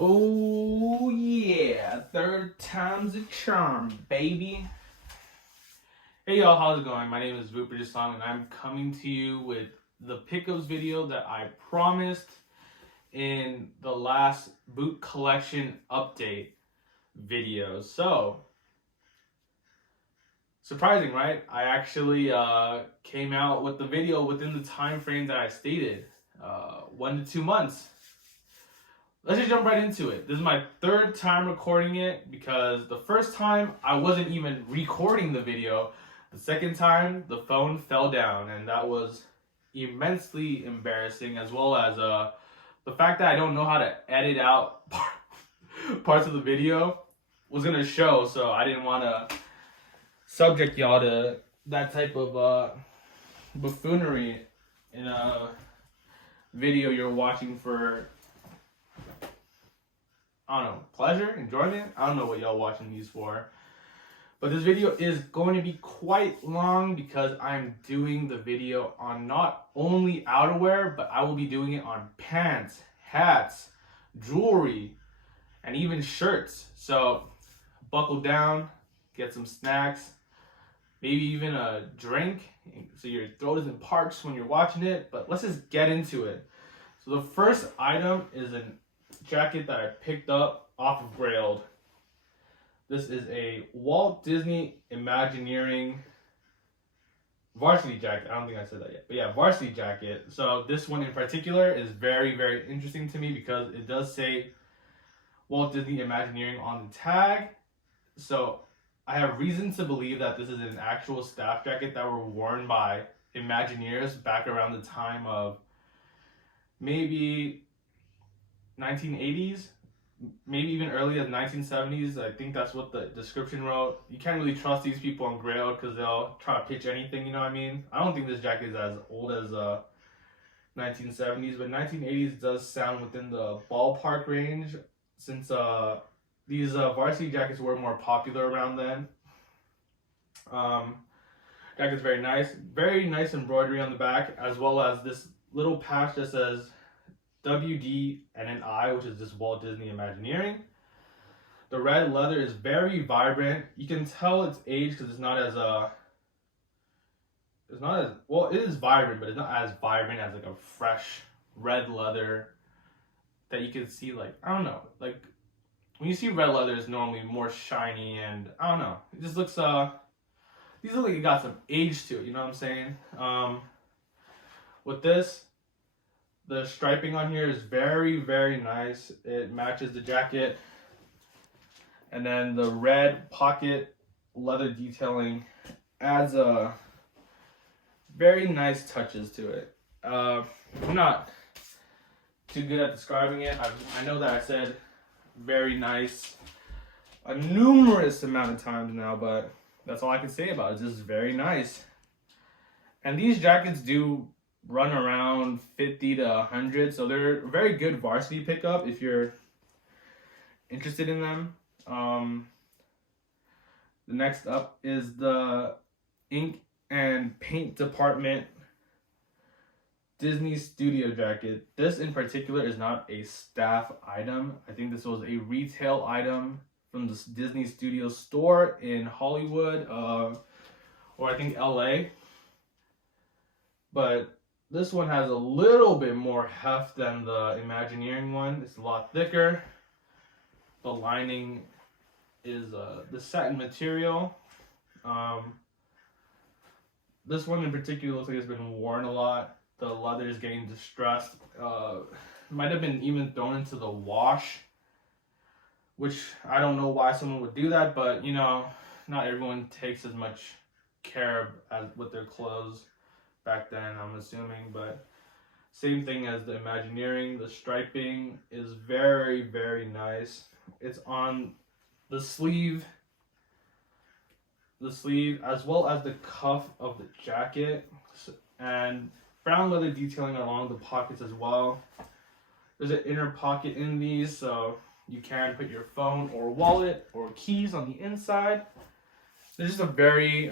Oh yeah, third time's a charm, baby. Hey y'all, how's it going? My name is Vetements and I'm coming to you with the pickups video that I promised in the last boot collection update video. So, surprising, right? I actually came out with the video within the time frame that I stated, 1 to 2 months. Let's just jump right into it. This is my third time recording it because the first time I wasn't even recording the video. The second time the phone fell down, and that was immensely embarrassing, as well as the fact that I don't know how to edit out parts of the video was gonna show, so I didn't want to subject y'all to that type of buffoonery in a video you're watching for, I don't know, pleasure, enjoyment. I don't know what y'all watching these for. But this video is going to be quite long because I'm doing the video on not only outerwear, but I will be doing it on pants, hats, jewelry, and even shirts. So buckle down, get some snacks, maybe even a drink so your throat isn't parched when you're watching it. But let's just get into it. So the first item is a jacket that I picked up off of Grailed. This is a Walt Disney Imagineering varsity jacket. I don't think I said that yet. But yeah, varsity jacket. So this one in particular is very, very interesting to me because it does say Walt Disney Imagineering on the tag. So I have reason to believe that this is an actual staff jacket that were worn by Imagineers back around the time of maybe 1980s. Maybe even early as 1970s. I think that's what the description wrote. You can't really trust these people on Grail because they'll try to pitch anything, you know what I mean? I don't think this jacket is as old as 1970s, but 1980s does sound within the ballpark range since these varsity jackets were more popular around then. Jacket's very nice embroidery on the back, as well as this little patch that says WD and an I, which is just Walt Disney Imagineering. The red leather is very vibrant. You can tell it's aged because it's not as well, it is vibrant, but it's not as vibrant as like a fresh red leather that you can see. Like, I don't know, like when you see red leather, it's normally more shiny, and I don't know, it just looks these look like it got some age to it, you know what I'm saying? With this, the striping on here is very, very nice. It matches the jacket. And then the red pocket leather detailing adds a very nice touches to it. I'm not too good at describing it. I know that I said very nice a numerous amount of times now, but that's all I can say about it. It's just very nice. And these jackets do run around 50 to 100, so they're a very good varsity pickup if you're interested in them. The next up is the ink and paint department Disney Studio jacket. This in particular is not a staff item. I think this was a retail item from the Disney Studio store in Hollywood, or I think LA. But this one has a little bit more heft than the Imagineering one. It's a lot thicker. The lining is the satin material. This one in particular looks like it's been worn a lot. The leather is getting distressed. Might have been even thrown into the wash, which I don't know why someone would do that, but you know, not everyone takes as much care as with their clothes back then, I'm assuming. But same thing as the Imagineering. The striping is very, very nice. It's on the sleeve as well as the cuff of the jacket, and brown leather detailing along the pockets as well. There's an inner pocket in these, so you can put your phone or wallet or keys on the inside. This is a very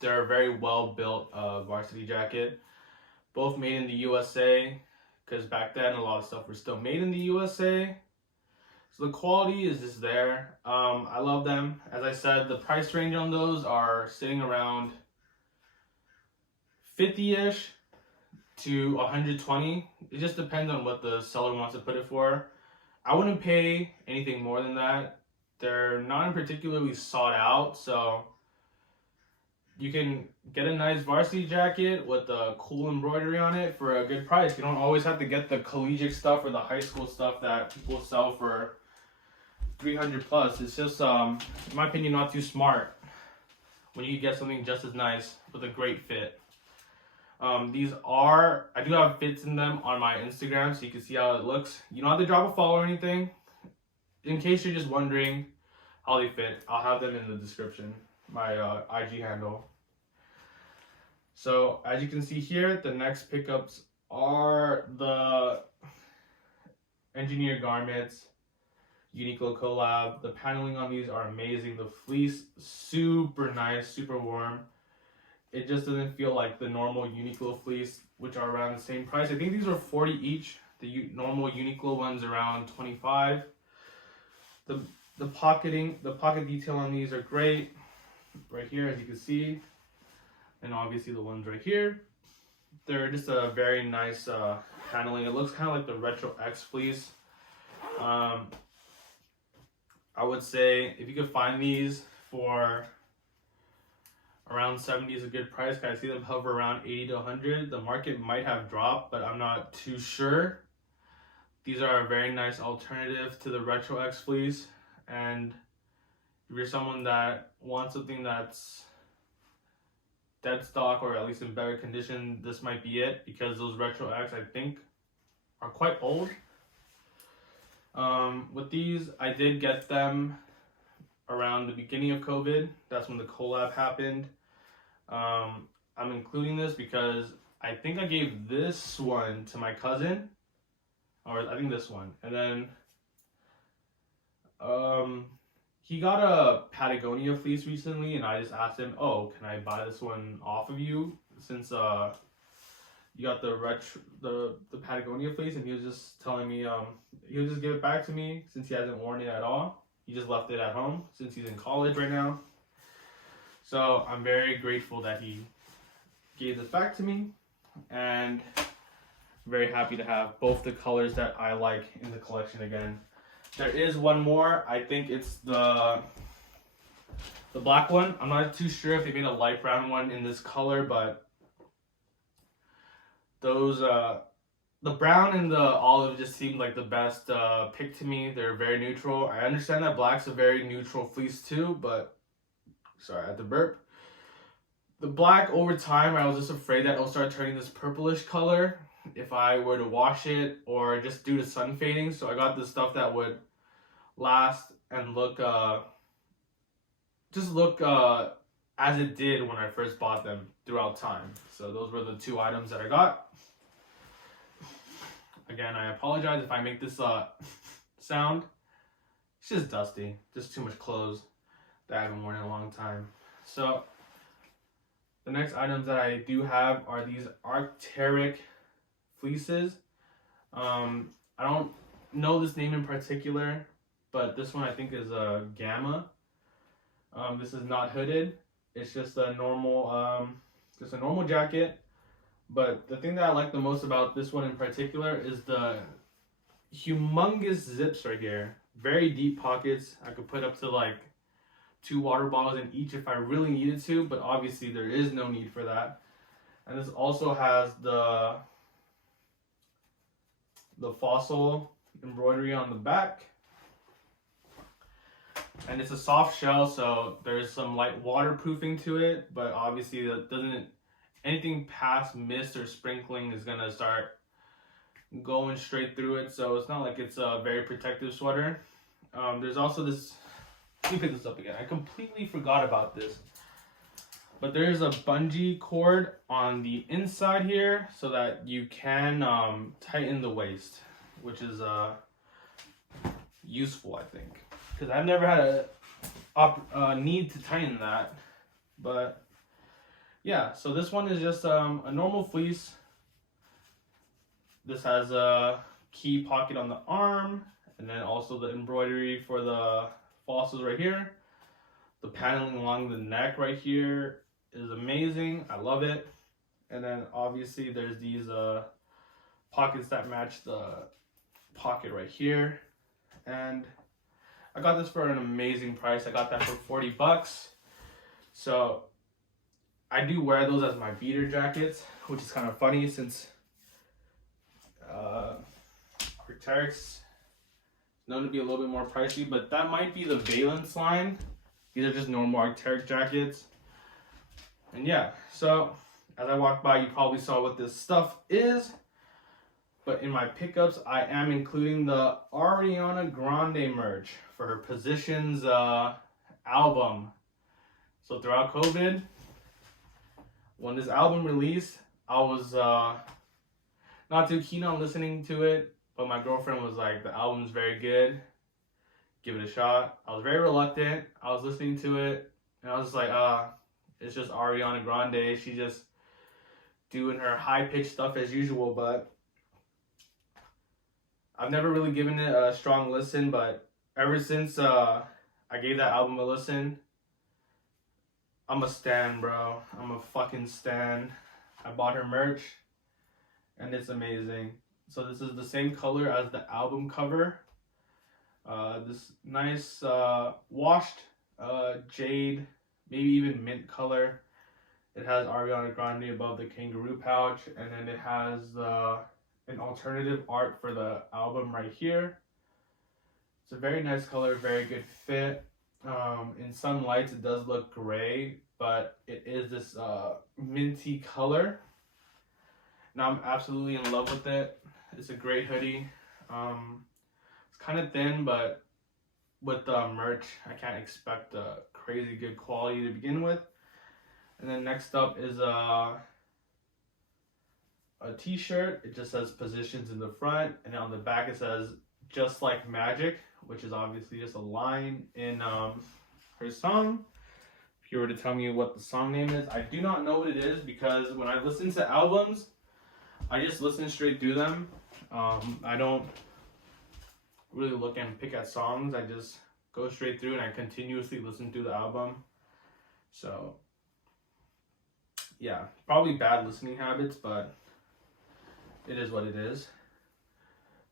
they're a very well built varsity jacket, both made in the USA. because back then a lot of stuff was still made in the USA. So the quality is just there. I love them. As I said, the price range on those are sitting around 50-ish to 120. It just depends on what the seller wants to put it for. I wouldn't pay anything more than that. They're not particularly sought out, so you can get a nice varsity jacket with a cool embroidery on it for a good price. You don't always have to get the collegiate stuff or the high school stuff that people sell for 300 plus. It's just, in my opinion, not too smart when you can get something just as nice with a great fit. I do have fits in them on my Instagram, so you can see how it looks. You don't have to drop a follow or anything. In case you're just wondering how they fit, I'll have them in the description, my IG handle. So as you can see here, the next pickups are the engineered garments, Uniqlo collab. The paneling on these are amazing. The fleece, super nice, super warm. It just doesn't feel like the normal Uniqlo fleece, which are around the same price. I think these are 40 each. The normal Uniqlo one's around 25. The pocket detail on these are great. Right here, as you can see, and obviously the ones right here. They're just a very nice paneling. It looks kind of like the Retro X fleece. I would say if you could find these for around 70 is a good price. I see them hover around 80 to 100. The market might have dropped, but I'm not too sure. These are a very nice alternative to the Retro X fleece, and if you're someone that wants something that's dead stock or at least in better condition, this might be it, because those Retro X, I think, are quite old. With these, I did get them around the beginning of COVID. That's when the collab happened. I'm including this because I think I gave this one to my cousin, or I think this one, and then he got a Patagonia fleece recently, and I just asked him, "Oh, can I buy this one off of you since you got the Patagonia fleece?" And he was just telling me he'll just give it back to me since he hasn't worn it at all. He just left it at home since he's in college right now. So I'm very grateful that he gave this back to me, and very happy to have both the colors that I like in the collection again. There is one more. I think it's the black one. I'm not too sure if they made a light brown one in this color, but those the brown and the olive just seemed like the best pick to me. They're very neutral. I understand that black's a very neutral fleece too, but sorry, I had to burp. The black, over time, I was just afraid that it'll start turning this purplish color if I were to wash it or just due to sun fading. So I got this stuff that would last and look as it did when I first bought them throughout time. So those were the two items that I got. Again, I apologize if I make this sound. It's just dusty. Just too much clothes that I haven't worn in a long time. So the next items that I do have are these Arc'teryx fleeces. I don't know this name in particular, but this one I think is a Gamma. This is not hooded. It's just a normal jacket. But the thing that I like the most about this one in particular is the humongous zips right here. Very deep pockets. I could put up to like 2 water bottles in each if I really needed to, but obviously there is no need for that. And this also has the fossil embroidery on the back. And it's a soft shell, so there's some light waterproofing to it, but obviously that doesn't, anything past mist or sprinkling is gonna start going straight through it, so it's not like it's a very protective sweater. There's also this, let me pick this up again. I completely forgot about this. But there's a bungee cord on the inside here so that you can tighten the waist, which is useful, I think. Because I've never had a need to tighten that. But yeah, so this one is just a normal fleece. This has a key pocket on the arm, and then also the embroidery for the fossils right here. The paneling along the neck right here is amazing. I love it. And then obviously there's these pockets that match the pocket right here. And I got this for an amazing price. I got that for 40 bucks. So I do wear those as my beater jackets, which is kind of funny since Arc'teryx known to be a little bit more pricey, but that might be the Valence line. These are just normal Arc'teryx jackets. And yeah, so as I walked by, you probably saw what this stuff is. But in my pickups, I am including the Ariana Grande merch for her Positions album. So throughout COVID, when this album released, I was not too keen on listening to it, but my girlfriend was like, the album's very good, give it a shot. I was very reluctant. I was listening to it, and I was just like, it's just Ariana Grande. She's just doing her high-pitched stuff as usual, but I've never really given it a strong listen, but ever since I gave that album a listen, I'm a stan, bro. I'm a fucking stan. I bought her merch, and it's amazing. So this is the same color as the album cover. This nice washed jade, maybe even mint color. It has Ariana Grande above the kangaroo pouch, and then it has an alternative art for the album right here. It's a very nice color, very good fit. In some lights it does look gray, but it is this minty color. Now I'm absolutely in love with it. It's a great hoodie. It's kind of thin, but with the merch, I can't expect a crazy good quality to begin with. And then next up is a t-shirt. It just says Positions in the front, and on the back it says Just Like Magic, which is obviously just a line in her song. If you were to tell me what the song name is, I do not know what it is, because when I listen to albums, I just listen straight through them. I don't really look and pick at songs. I just go straight through and I continuously listen through the album. So yeah, probably bad listening habits, but it is what it is.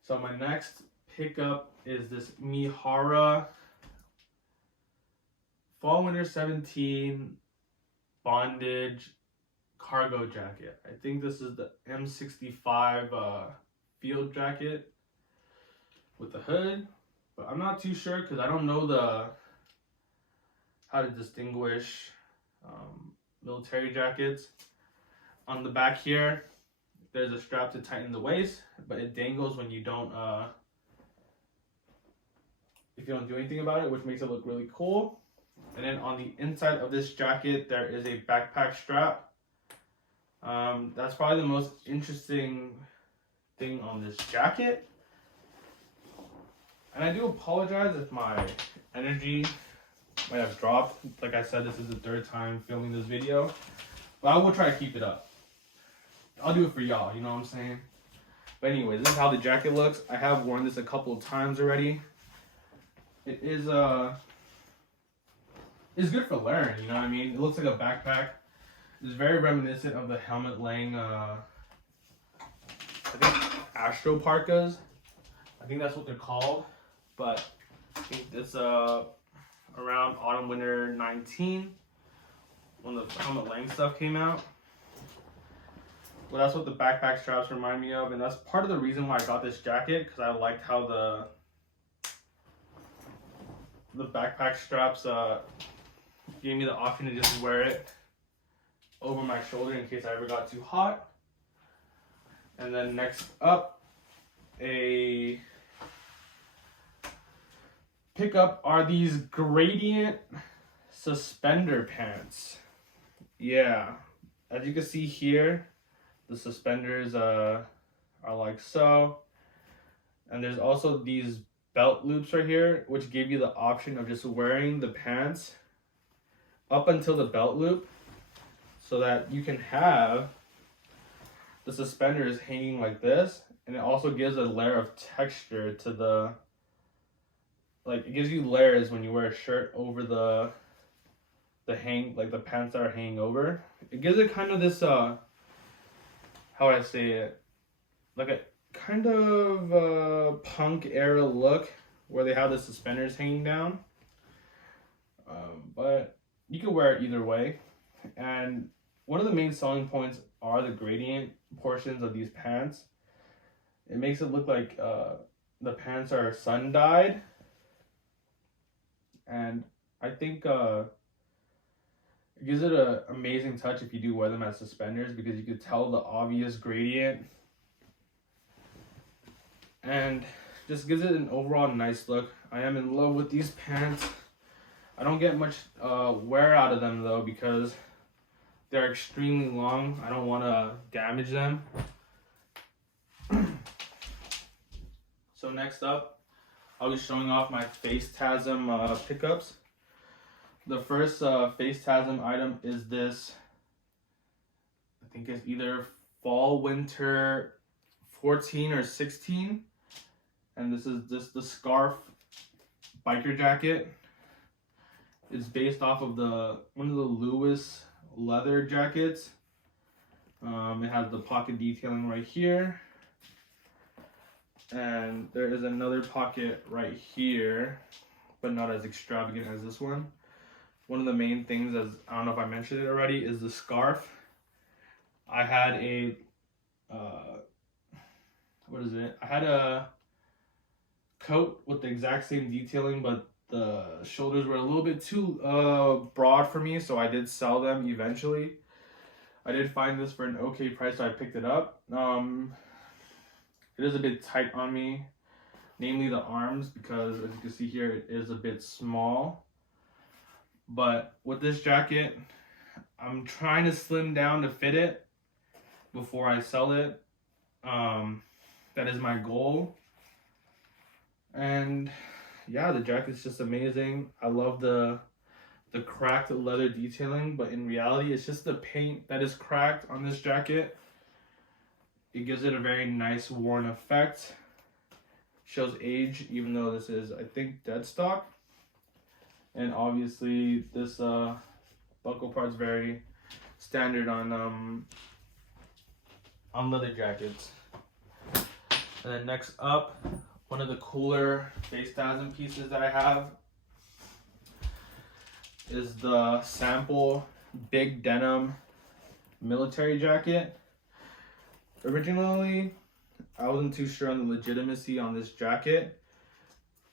So my next pickup is this Mihara Fall Winter 17 bondage cargo jacket. I think this is the M65 field jacket with the hood, but I'm not too sure because I don't know how to distinguish military jackets. On the back here, there's a strap to tighten the waist, but it dangles when you don't if you don't do anything about it, which makes it look really cool. And then on the inside of this jacket, there is a backpack strap. That's probably the most interesting thing on this jacket. And I do apologize if my energy might have dropped. Like I said, this is the third time filming this video, but I will try to keep it up. I'll do it for y'all, you know what I'm saying? But anyway, this is how the jacket looks. I have worn this a couple of times already. It is it's good for layering, you know what I mean? It looks like a backpack. It's very reminiscent of the Helmut Lang I think Astro Parkas. I think that's what they're called. But I think it's around autumn winter 19 when the Helmut Lang stuff came out. Well, that's what the backpack straps remind me of, and that's part of the reason why I got this jacket, because I liked how the backpack straps gave me the option to just wear it over my shoulder in case I ever got too hot. And then next up, a pickup are these gradient suspender pants. Yeah, as you can see here, the suspenders are like so, and there's also these belt loops right here, which give you the option of just wearing the pants up until the belt loop, so that you can have the suspenders hanging like this, and it also gives a layer of texture to the, like, it gives you layers when you wear a shirt over the like the pants that are hanging over. It gives it kind of this how would I say it, like a kind of punk era look where they have the suspenders hanging down. But you can wear it either way. And one of the main selling points are the gradient portions of these pants. It makes it look like the pants are sun dyed, and I think it gives it an amazing touch if you do wear them as suspenders, because you could tell the obvious gradient, and just gives it an overall nice look. I am in love with these pants. I don't get much wear out of them though, because they're extremely long. I don't want to damage them. So next up, I'll be showing off my Vetements pickups. The first Vetements item is this, I think it's either fall winter 14 or 16, and this is the scarf biker jacket. It's based off of one of the Lewis leather jackets. It has the pocket detailing right here, and there is another pocket right here, but not as extravagant as this one. One of the main things, as I don't know if I mentioned it already, is the scarf. I had a I had a coat with the exact same detailing, but the shoulders were a little bit too broad for me, so I did sell them eventually. I did find this for an okay price, so I picked it up. It is a bit tight on me, namely the arms, because as you can see here, it is a bit small. But with this jacket, I'm trying to slim down to fit it before I sell it. That is my goal. And yeah, the jacket's just amazing. I love the cracked leather detailing, but in reality, it's just the paint that is cracked on this jacket. It gives it a very nice worn effect. Shows age, even though this is, I think, dead stock. And obviously, this buckle part is very standard on leather jackets. And then next up, one of the cooler Vetements pieces that I have is the sample big denim military jacket. Originally, I wasn't too sure on the legitimacy on this jacket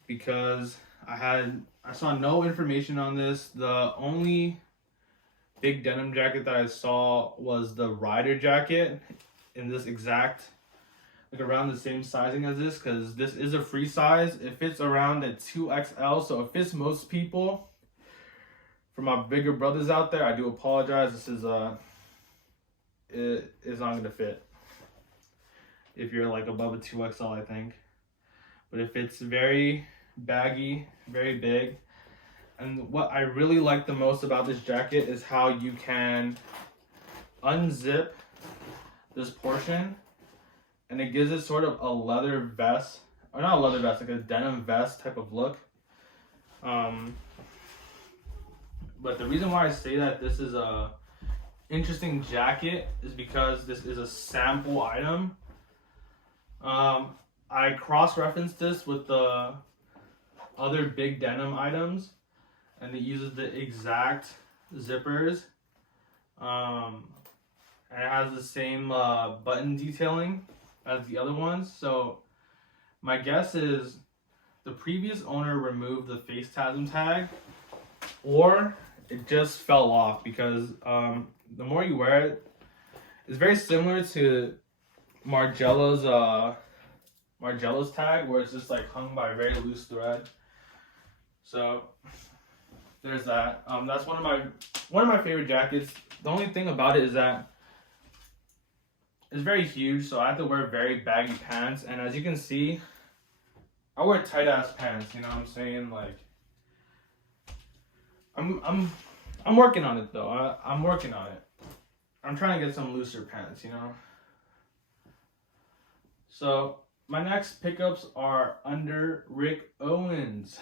because I saw no information on this. The only big denim jacket that I saw was the rider jacket in this exact, like around the same sizing as this, because this is a free size. It fits around at 2XL, so it fits most people. For my bigger brothers out there, I do apologize. This is it is not gonna fit if you're like above a 2XL, I think. But it fits very baggy, very big. And what I really like the most about this jacket is how you can unzip this portion, and it gives it sort of a leather vest, or not a leather vest, like a denim vest type of look. But the reason why I say that this is a interesting jacket is because this is a sample item. I cross-referenced this with the other big denim items, and it uses the exact zippers. And it has the same button detailing as the other ones. So my guess is the previous owner removed the Vetements tag, or it just fell off, because the more you wear it, it's very similar to Margiela's tag, where it's just like hung by a very loose thread. So there's that. That's one of my favorite jackets. The only thing about it is that it's very huge, so I have to wear very baggy pants. And as you can see, I wear tight ass pants. You know what I'm saying? Like, I'm working on it though. I'm working on it. I'm trying to get some looser pants, you know. So my next pickups are under Rick Owens.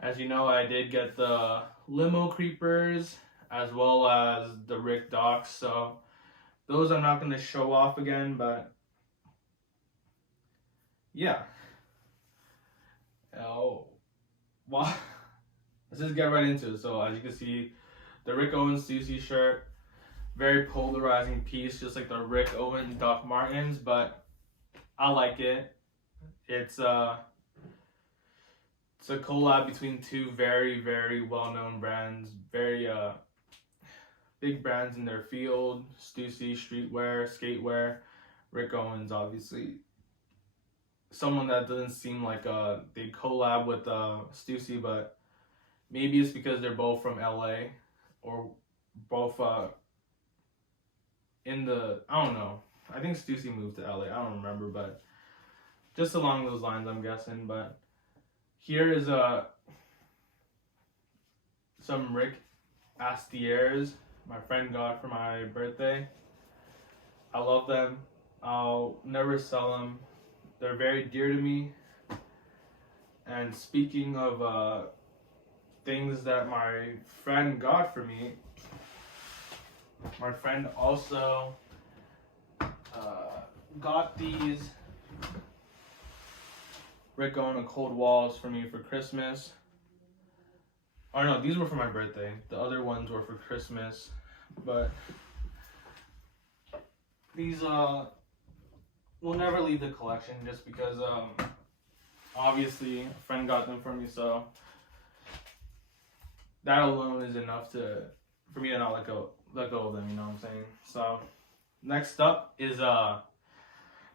As you know, I did get the limo creepers as well as the Rick docks. So those I'm not going to show off again, but yeah. Oh, well, let's just get right into it. So as you can see, the Rick Owens CC shirt, very polarizing piece, just like the Rick Owens Doc Martens, but I like it. It's a collab between two very, very well-known brands, very big brands in their field. Stussy, streetwear, skatewear. Rick Owens, obviously, someone that doesn't seem like they collab with Stussy, but maybe it's because they're both from LA or both in the, I don't know. I think Stussy moved to LA. I don't remember, but just along those lines, I'm guessing. But here is some Rick Astiers my friend got for my birthday. I love them. I'll never sell them. They're very dear to me. And speaking of things that my friend got for me, my friend also got these Rick Owens Cold Walls for me for Christmas. Oh no, these were for my birthday. The other ones were for Christmas. But these will never leave the collection just because obviously a friend got them for me, so that alone is enough for me to not let go of them, you know what I'm saying? So next up is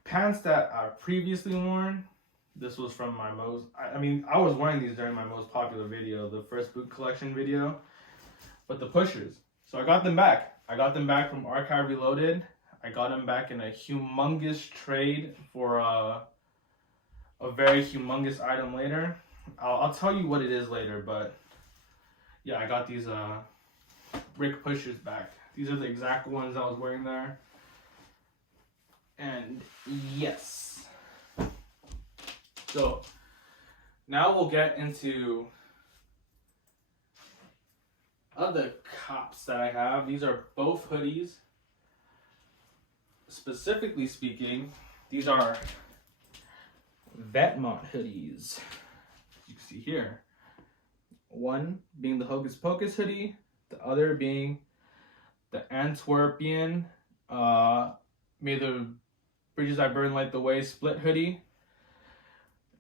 pants that I've previously worn. This was from my I was wearing these during my most popular video, the first boot collection video, but the pushers. So I got them back. I got them back from Archive Reloaded. I got them back in a humongous trade for a very humongous item later. I'll tell you what it is later, but yeah, I got these Rick pushers back. These are the exact ones I was wearing there. And yes. So now we'll get into other cops that I have. These are both hoodies. Specifically speaking, these are Vetements hoodies. You can see here. One being the Hocus Pocus hoodie, the other being the Antwerpian May the Bridges I Burn Light the Way split hoodie.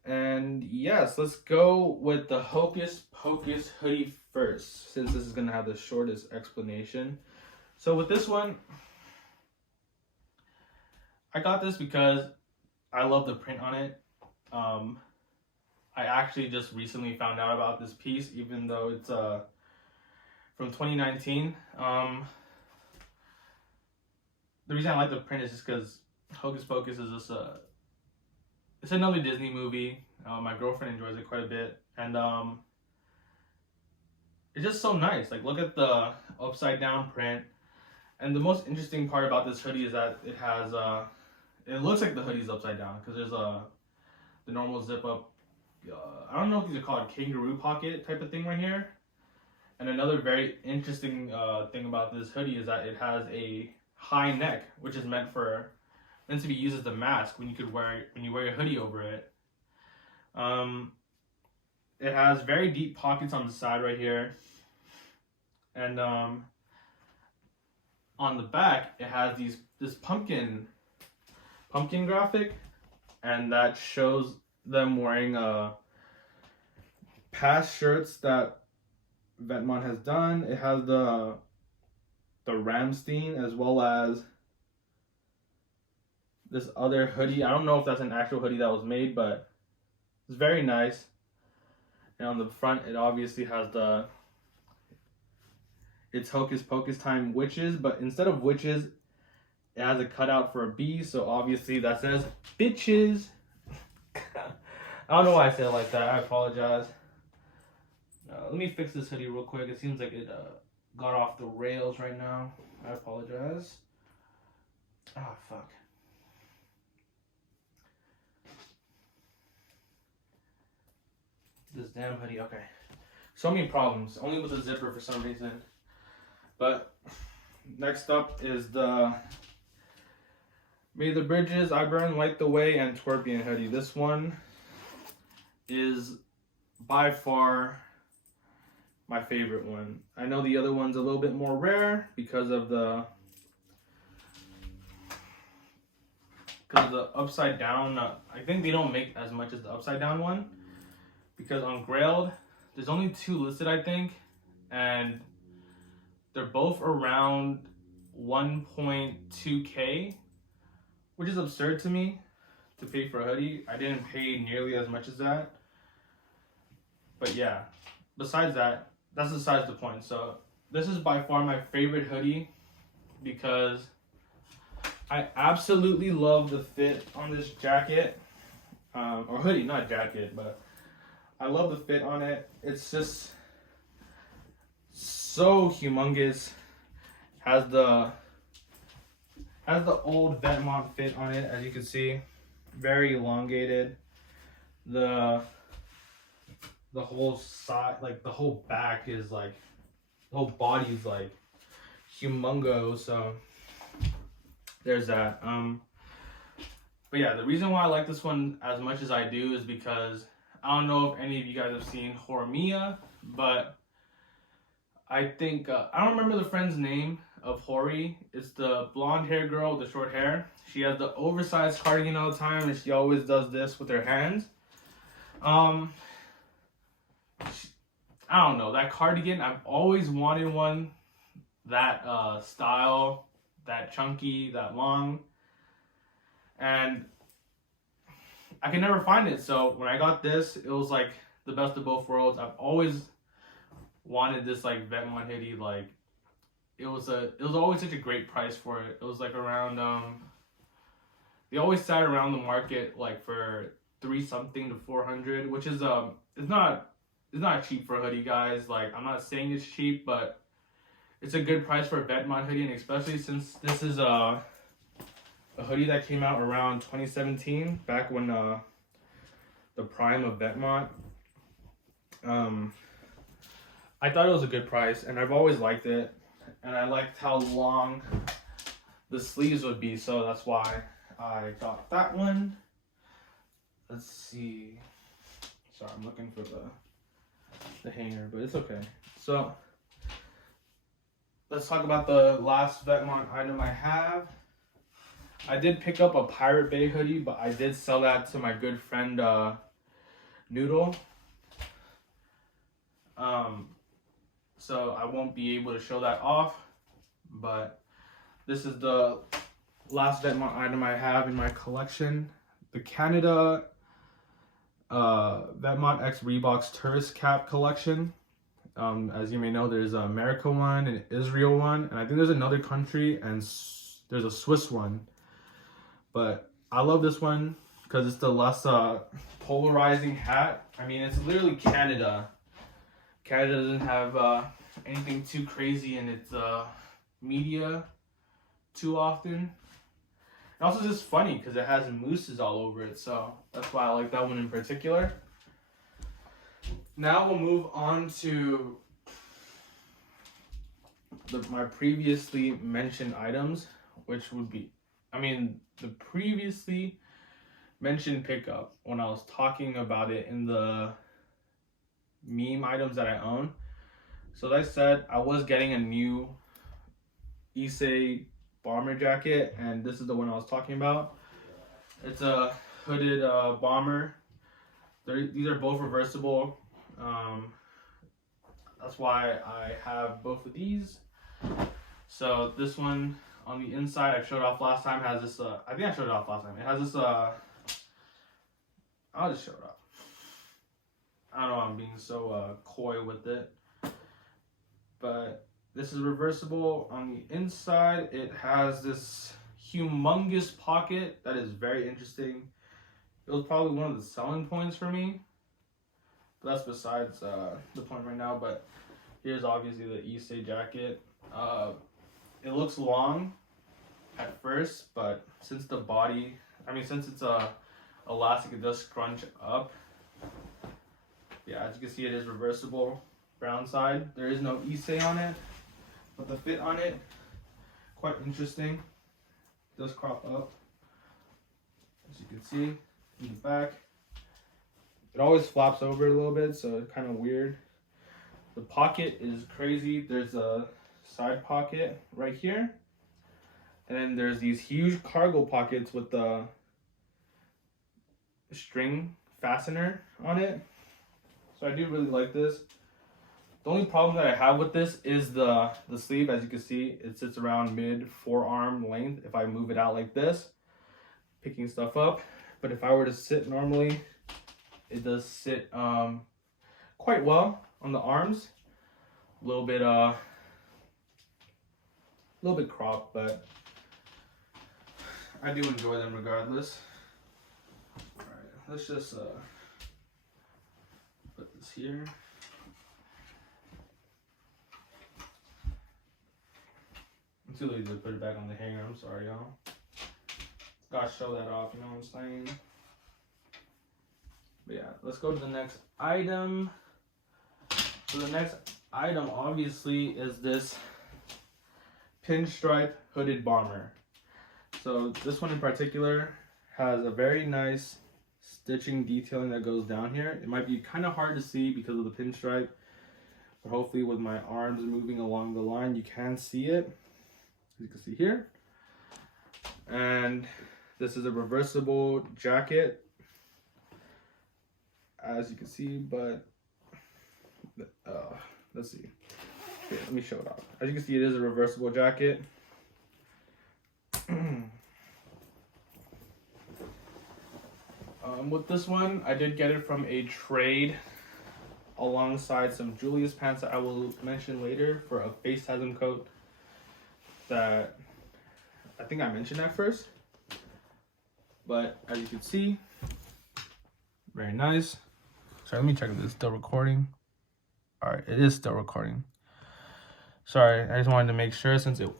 And yes, let's go with the Hocus Pocus hoodie first, since this is going to have the shortest explanation. So with this one, I got this because I love the print on it. I actually just recently found out about this piece, even though it's from 2019. The reason I like the print is just because Hocus Pocus is just it's another Disney movie. My girlfriend enjoys it quite a bit, and it's just so nice. Like, look at the upside down print. And the most interesting part about this hoodie is that it has it looks like the hoodie's upside down because there's the normal zip up. I don't know if these are called kangaroo pocket type of thing right here. And another very interesting thing about this hoodie is that it has a high neck, which is meant to be used as a mask when you wear your hoodie over it. It has very deep pockets on the side right here, and on the back it has this pumpkin graphic, and that shows them wearing past shirts that Vetements has done. It has the Ramstein as well as this other hoodie. I don't know if that's an actual hoodie that was made, but it's very nice. And on the front, it obviously has it's Hocus Pocus Time Witches, but instead of witches, it has a cutout for a bee, so obviously that says bitches. I don't know why I said it like that. I apologize. Let me fix this hoodie real quick. It seems like it got off the rails right now. I apologize. Ah, fuck. damn hoodie. Okay. So many problems. Only with the zipper for some reason. But next up is the May the Bridges I Burn Light the Way and Twerpian hoodie. This one is by far my favorite one. I know the other one's a little bit more rare because of the upside down. I think they don't make as much as the upside down one, because on Grailed there's only 2 listed, I think, and they're both around 1.2k, which is absurd to me to pay for a hoodie. I didn't pay nearly as much as that. But yeah, besides that, that's besides the point. So this is by far my favorite hoodie because I absolutely love the fit on this jacket, or hoodie, not jacket, but I love the fit on it. It's just so humongous. Has the old Vetements fit on it, as you can see, very elongated. The whole side, like the whole back is like, the whole body is like humongous. So there's that. But yeah, the reason why I like this one as much as I do is because I don't know if any of you guys have seen Horimiya, but I think I don't remember the friend's name of Hori. It's the blonde hair girl with the short hair. She has the oversized cardigan all the time, and she always does this with her hands. I don't know, that cardigan, I've always wanted one that style, that chunky, that long, and I can never find it. So when I got this, it was like the best of both worlds. I've always wanted this like Vetements hoodie. Like it was always such a great price for it. It was like around they always sat around the market like for 3 something to 400, which is it's not cheap for a hoodie, guys. Like, I'm not saying it's cheap, but it's a good price for a Vetements hoodie, and especially since this is a hoodie that came out around 2017, back when the prime of Vetements. I thought it was a good price, and I've always liked it, and I liked how long the sleeves would be, so that's why I got that one. Let's see. Sorry, I'm looking for the hanger, but it's okay. So let's talk about the last Vetements item I have. I did pick up a Pirate Bay hoodie, but I did sell that to my good friend Noodle. So I won't be able to show that off, but this is the last Vetements item I have in my collection. The Canada Vetements X Reebok's Tourist Cap collection. As you may know, there's an America one, an Israel one, and I think there's another country, and there's a Swiss one. But I love this one because it's the less polarizing hat. I mean, it's literally Canada. Canada doesn't have anything too crazy in its media too often. And also just funny because it has mooses all over it, so that's why I like that one in particular. Now we'll move on to my previously mentioned items, which would be, the previously mentioned pickup when I was talking about it in the meme items that I own. So like I said, I was getting a new Issei bomber jacket, and this is the one I was talking about. It's a hooded bomber. These are both reversible. That's why I have both of these. So this one on the inside, I showed off last time, has this I think I showed it off last time. It has this I'll just show it off. I don't know, I'm being so coy with it, but this is reversible. On the inside, it has this humongous pocket that is very interesting. It was probably one of the selling points for me, but that's besides the point right now. But here's obviously the Issei jacket. It looks long at first, but since the body, since it's elastic, it does scrunch up. Yeah, as you can see, it is reversible. Brown side. There is no Issei on it, but the fit on it, quite interesting. It does crop up, as you can see in the back. It always flaps over a little bit, so it's kind of weird. The pocket is crazy. There's a side pocket right here, and then there's these huge cargo pockets with the string fastener on it. So I do really like this. The only problem that I have with this is the sleeve. As you can see, it sits around mid forearm length if I move it out like this, picking stuff up. But if I were to sit normally, it does sit quite well on the arms. A little bit cropped, but I do enjoy them regardless. All right, let's just put this here. I'm too lazy to put it back on the hanger. I'm sorry, y'all. Gotta show that off, you know what I'm saying? But yeah, let's go to the next item. So the next item obviously is this pinstripe hooded bomber. So this one in particular has a very nice stitching detailing that goes down here. It might be kind of hard to see because of the pinstripe, but hopefully with my arms moving along the line, you can see it. As you can see here. And this is a reversible jacket, as you can see, but let's see. Here, let me show it off. As you can see, it is a reversible jacket. With this one, I did get it from a trade alongside some Julius pants that I will mention later for a Phantasm coat that I think I mentioned at first. But as you can see, very nice. Sorry, let me check if it's still recording. All right, it is still recording. Sorry, I just wanted to make sure since it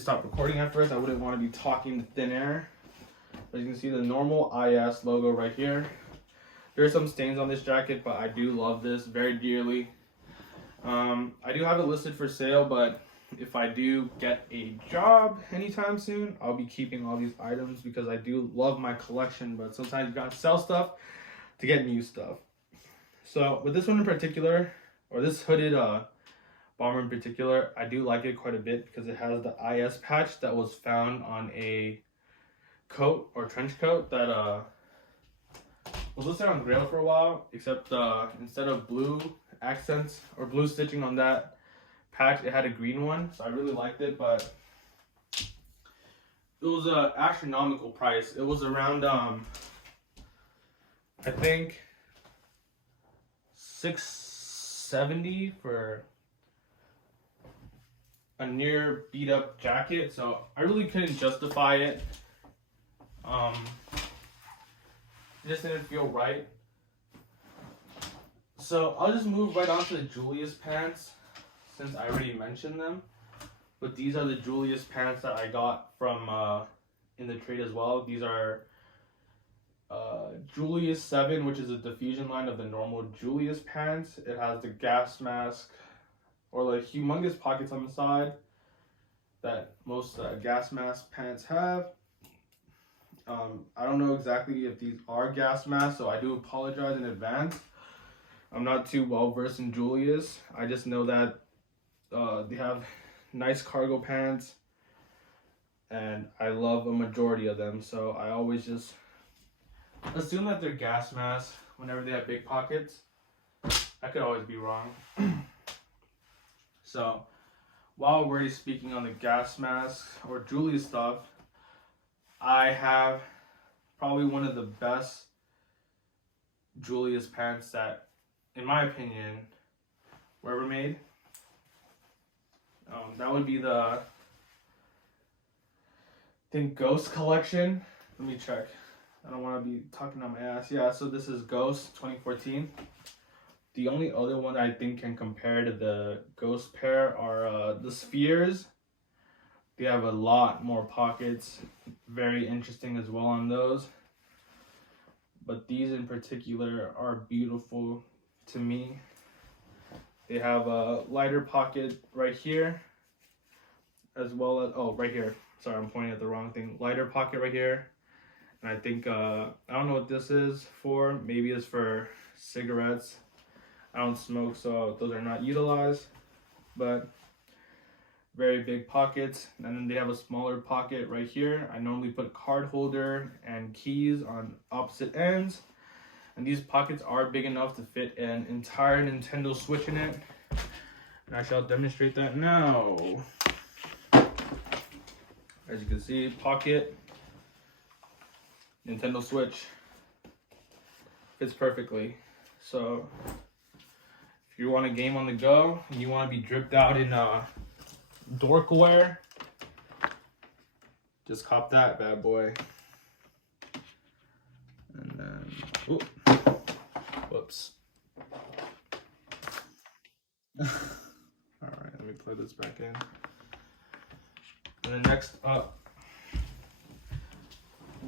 stopped recording at first. I wouldn't want to be talking to thin air. As you can see, the normal IS logo right here. There are some stains on this jacket, but I do love this very dearly. I do have it listed for sale, but if I do get a job anytime soon, I'll be keeping all these items because I do love my collection, but sometimes you gotta sell stuff to get new stuff. So with this one in particular, or this hooded bomber in particular, I do like it quite a bit because it has the IS patch that was found on a coat or trench coat that was listed on Grail for a while, except instead of blue accents or blue stitching on that patch, it had a green one, so I really liked it. But it was an astronomical price. It was around I think $670 for a near beat up jacket, so I really couldn't justify it. It just didn't feel right. So I'll just move right on to the Julius pants since I already mentioned them. But these are the Julius pants that I got from in the trade as well. These are Julius 7, which is a diffusion line of the normal Julius pants. It has the gas mask or like humongous pockets on the side that most gas mask pants have. I don't know exactly if these are gas masks, so I do apologize in advance. I'm not too well versed in Julius. I just know that they have nice cargo pants and I love a majority of them, so I always just assume that they're gas masks whenever they have big pockets. I could always be wrong. So while we're already speaking on the gas mask or Julius stuff, I have probably one of the best Julius pants that, in my opinion, were ever made. That would be the, I think, Ghost collection. Let me check. I don't want to be talking on my ass. Yeah, so this is Ghost 2014. The only other one I think can compare to the Ghost pair are the Spheres. They have a lot more pockets. Very interesting as well on those. But these in particular are beautiful. to me. They have a lighter pocket right here, as well as, oh, right here. Sorry, I'm pointing at the wrong thing. Lighter pocket right here. And I think, I don't know what this is for. Maybe it's for cigarettes. I don't smoke, so those are not utilized. But very big pockets. And then they have a smaller pocket right here. I normally put card holder and keys on opposite ends. And these pockets are big enough to fit an entire Nintendo Switch in it. And I shall demonstrate that now. As you can see, pocket, Nintendo Switch, fits perfectly. So if you want a game on the go and you want to be dripped out in dorkwear, just cop that bad boy. And then, ooh, whoops. All right, let me plug this back in. And then next up,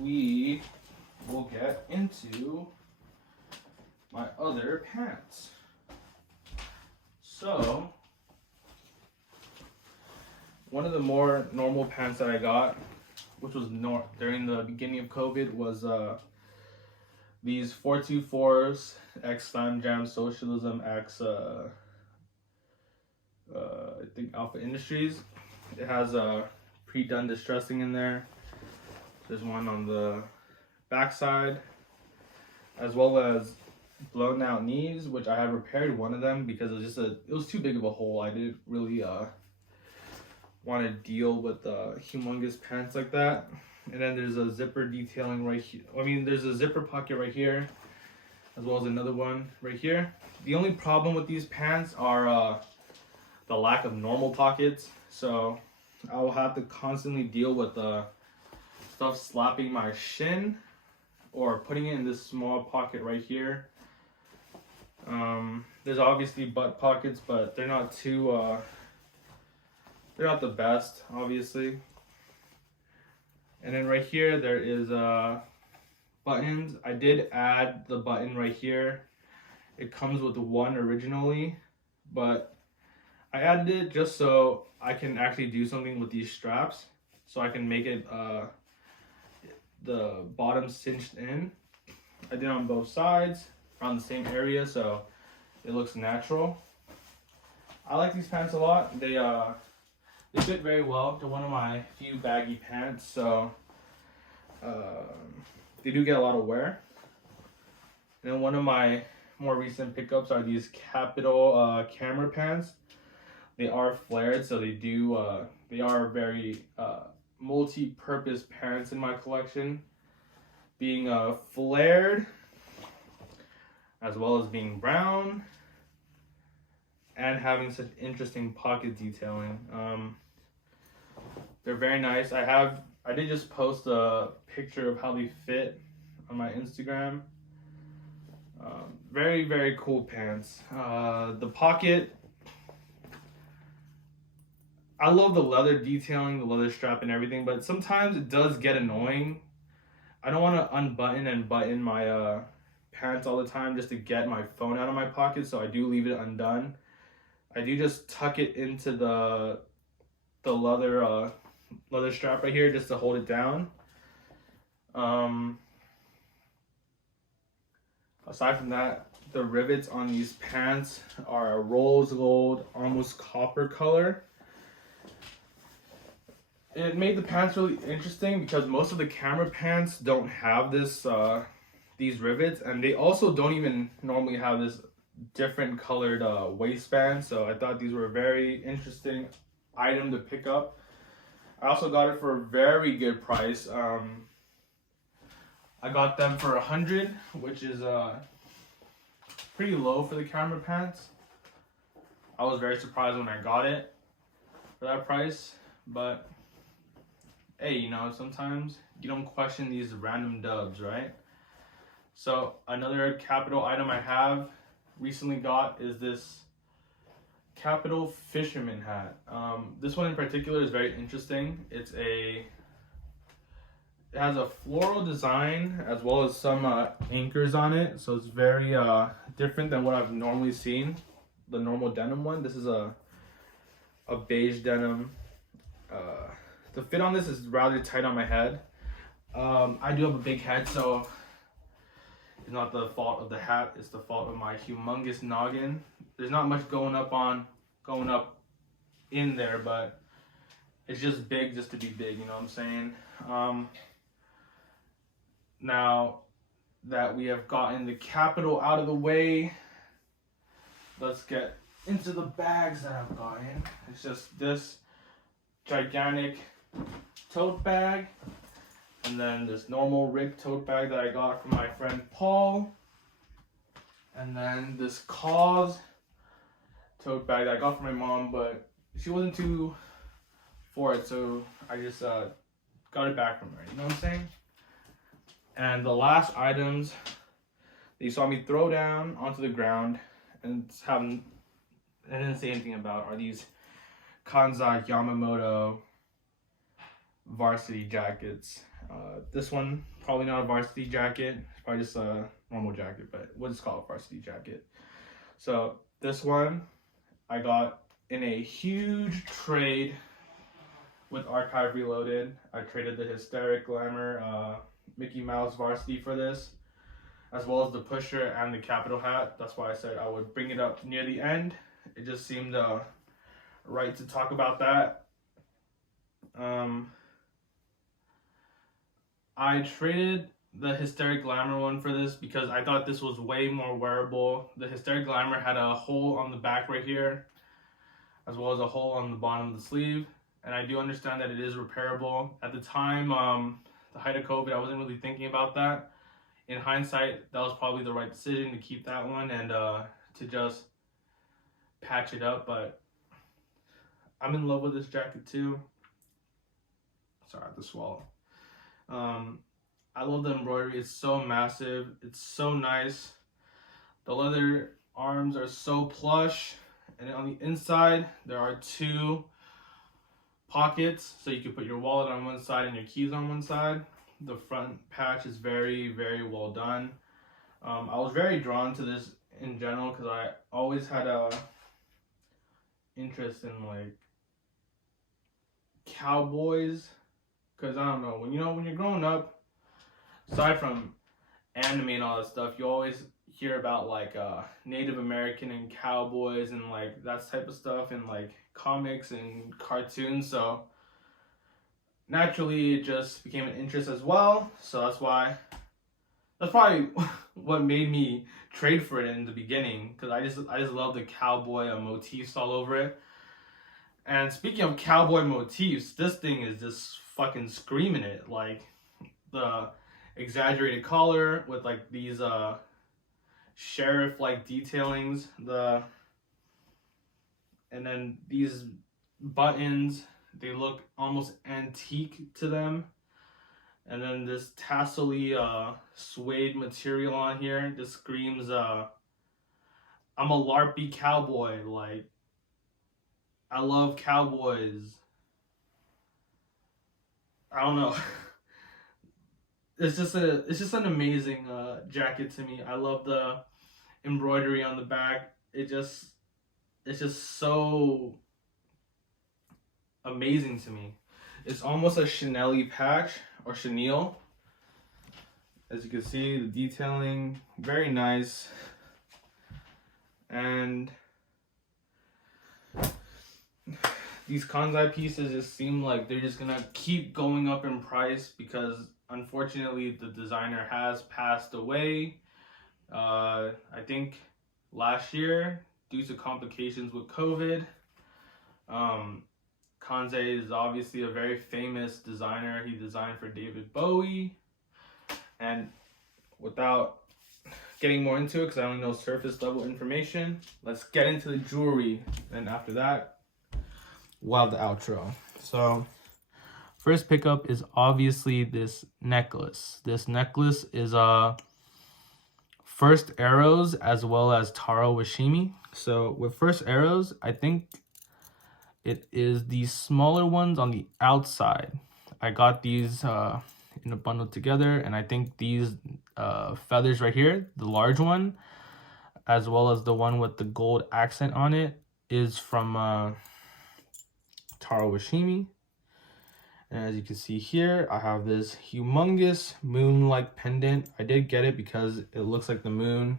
we will get into my other pants. So, one of the more normal pants that I got, which was during the beginning of COVID, was these 424s X Slam Jam Socialism X I think Alpha Industries. It has pre-done distressing in there. There's one on the backside, as well as blown out knees, which I have repaired one of them because it was just it was too big of a hole. I didn't really want to deal with humongous pants like that. And then there's a zipper detailing right here. I mean, there's a zipper pocket right here, as well as another one right here. The only problem with these pants are the lack of normal pockets. So I will have to constantly deal with stuff slapping my shin or putting it in this small pocket right here. There's obviously butt pockets, but they're not too, they're not the best, obviously. And then right here, there is buttons. I did add the button right here. It comes with one originally, but I added it just so I can actually do something with these straps. So I can make it the bottom cinched in. I did it on both sides, around the same area, so it looks natural. I like these pants a lot. They fit very well to one of my few baggy pants, so they do get a lot of wear. And then one of my more recent pickups are these Capital camera pants. They are flared, so they are very multi-purpose pants in my collection. Being flared, as well as being brown, and having such interesting pocket detailing. They're very nice. I did just post a picture of how they fit on my Instagram. Very, very cool pants. The pocket, I love the leather detailing, the leather strap and everything, but sometimes it does get annoying. I don't want to unbutton and button my pants all the time just to get my phone out of my pocket, so I do leave it undone. I do just tuck it into the leather strap right here just to hold it down. Aside from that, the rivets on these pants are a rose gold, almost copper color. It made the pants really interesting because most of the camera pants don't have this these rivets, and they also don't even normally have this different colored waistband. So I thought these were a very interesting item to pick up. I also got it for a very good price. I got them for $100, which is pretty low for the camera pants. I was very surprised when I got it for that price, but hey, you know, sometimes you don't question these random dubs, right? So another Capital item I have recently got is this Capital fisherman hat. This one in particular is very interesting. It has a floral design as well as some anchors on it, so it's very different than what I've normally seen. The normal denim one. This is a beige denim. The fit on this is rather tight on my head. I do have a big head, so it's not the fault of the hat, it's the fault of my humongous noggin. There's not much going up in there, but it's just big just to be big, you know what I'm saying? Now that we have gotten the capital out of the way, let's get into the bags that I've gotten. It's just this gigantic tote bag, and then this normal Rick tote bag that I got from my friend Paul, and then this Cause tote bag that I got from my mom, but she wasn't too for it, so I just got it back from her, you know what I'm saying? And the last items that you saw me throw down onto the ground and I didn't say anything about are these Kansai Yamamoto varsity jackets. This one, probably not a varsity jacket, it's probably just a normal jacket, but we'll just call it a varsity jacket. So this one I got in a huge trade with Archive Reloaded. I traded the Hysteric Glamour Mickey Mouse varsity for this, as well as the pusher and the capital hat. That's why I said I would bring it up near the end. It just seemed right to talk about that. I traded the Hysteric Glamour one for this because I thought this was way more wearable. The Hysteric Glamour had a hole on the back right here, as well as a hole on the bottom of the sleeve. And I do understand that it is repairable. At the time, the height of COVID, I wasn't really thinking about that. In hindsight, that was probably the right decision to keep that one and to just patch it up. But I'm in love with this jacket too. Sorry, I have to swallow. I love the embroidery. It's so massive. It's so nice. The leather arms are so plush. And on the inside, there are two pockets, so you can put your wallet on one side and your keys on one side. The front patch is very, very well done. I was very drawn to this in general because I always had a interest in like cowboys, because I don't know, when you're growing up, aside from anime and all that stuff, you always hear about like Native American and cowboys and like that type of stuff in like comics and cartoons, so naturally it just became an interest as well. So that's probably what made me trade for it in the beginning, because I just love the cowboy motifs all over it. And speaking of cowboy motifs, this thing is just fucking screaming it. Like the exaggerated collar with like these sheriff like detailings, and then these buttons, they look almost antique to them. And then this tassel-y suede material on here just screams I'm a LARPy cowboy. Like, I love cowboys. I don't know. It's just an amazing jacket to me. I love the embroidery on the back. It's just so amazing to me. It's almost a Chanel-y patch, or chenille. As you can see, the detailing, very nice. And these Kansai pieces just seem like they're just gonna keep going up in price because unfortunately the designer has passed away. I think last year due to complications with COVID. Kansai is obviously a very famous designer. He designed for David Bowie. And without getting more into it, because I only know surface level information, let's get into the jewelry. And after that, we'll have the outro. So first pickup is obviously this necklace. This necklace is First Arrows as well as Taro Washimi. So with First Arrows, I think it is the smaller ones on the outside. I got these in a bundle together, and I think these feathers right here, the large one, as well as the one with the gold accent on it, is from Taro Washimi. And as you can see here, I have this humongous moon-like pendant. I did get it because it looks like the moon.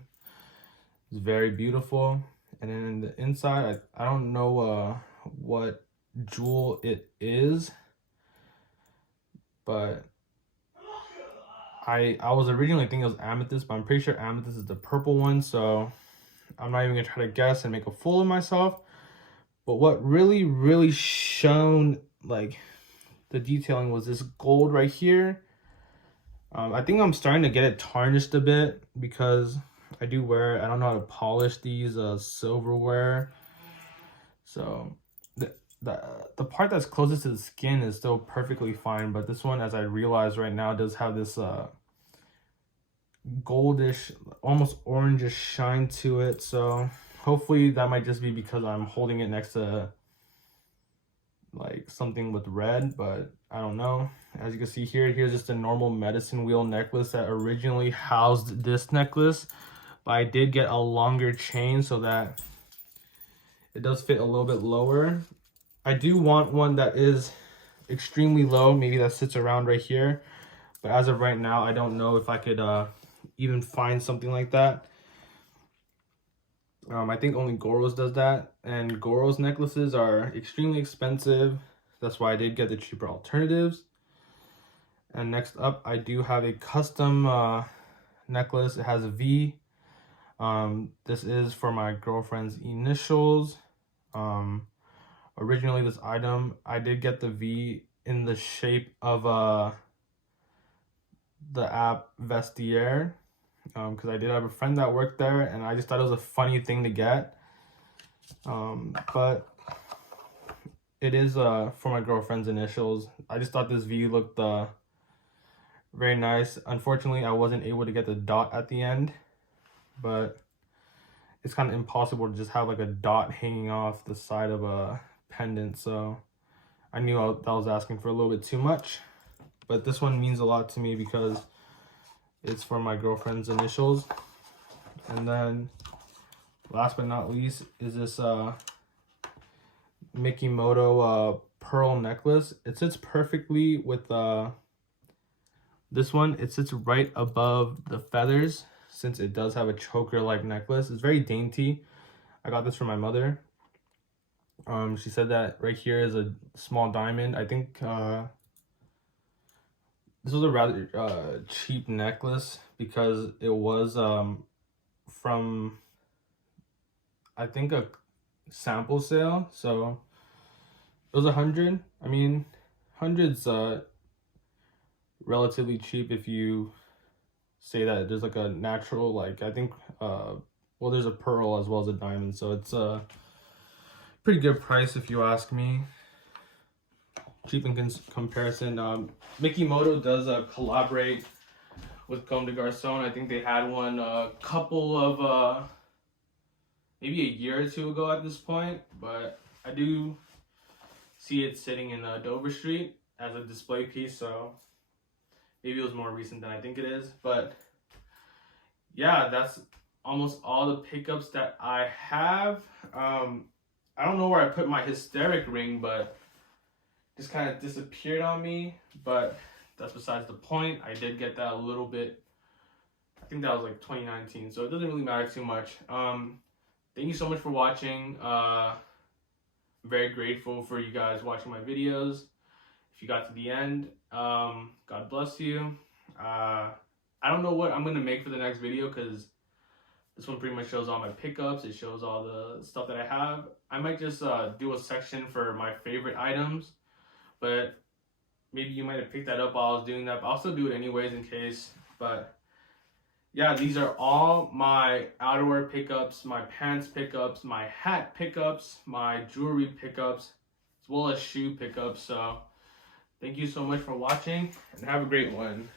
It's very beautiful. And then in the inside, I don't know what jewel it is, but I was originally thinking it was amethyst, but I'm pretty sure amethyst is the purple one, so I'm not even gonna try to guess and make a fool of myself. But what really shone like the detailing was this gold right here. I think I'm starting to get it tarnished a bit because I do wear it. I don't know how to polish these silverware. So the part that's closest to the skin is still perfectly fine, but this one, as I realize right now, does have this goldish, almost orangish shine to it. So hopefully that might just be because I'm holding it next to like something with red, but I don't know. As you can see here, here's just a normal medicine wheel necklace that originally housed this necklace, but I did get a longer chain so that it does fit a little bit lower. I do want one that is extremely low, maybe that sits around right here, but as of right now, I don't know if I could even find something like that. I think only Goro's does that, and Goro's necklaces are extremely expensive. That's why I did get the cheaper alternatives. And next up, I do have a custom necklace. It has a V. This is for my girlfriend's initials. Originally, this item, I did get the V in the shape of the app Vestiaire. Because I did have a friend that worked there, and I just thought it was a funny thing to get. But it is for my girlfriend's initials. I just thought this V looked very nice. Unfortunately, I wasn't able to get the dot at the end, but it's kind of impossible to just have like a dot hanging off the side of a pendant. So I knew that I was asking for a little bit too much, but this one means a lot to me because it's for my girlfriend's initials. And then last but not least is this Mikimoto pearl necklace. It sits perfectly with this one. It sits right above the feathers since it does have a choker like necklace. It's very dainty. I got this from my mother. She said that right here is a small diamond. I think this was a rather cheap necklace because it was from, I think, a sample sale. So it was 100. I mean, 100's relatively cheap if you say that there's like a natural, like, I think, well, there's a pearl as well as a diamond. So it's a pretty good price if you ask me. Cheap in comparison. Mikimoto does collaborate with Comme des Garçons. I think they had one a couple of maybe a year or two ago at this point, but I do see it sitting in Dover Street as a display piece, so maybe it was more recent than I think it is. But yeah, that's almost all the pickups that I have. I don't know where I put my hysteric ring, but just kind of disappeared on me, but that's besides the point. I did get that a little bit, I think that was like 2019, so it doesn't really matter too much. Thank you so much for watching. I'm very grateful for you guys watching my videos. If you got to the end, God bless you. I don't know what I'm gonna make for the next video because this one pretty much shows all my pickups. It shows all the stuff that I have. I might just do a section for my favorite items, but maybe you might have picked that up while I was doing that, but I'll still do it anyways in case. But yeah, these are all my outerwear pickups, my pants pickups, my hat pickups, my jewelry pickups, as well as shoe pickups. So thank you so much for watching and have a great one.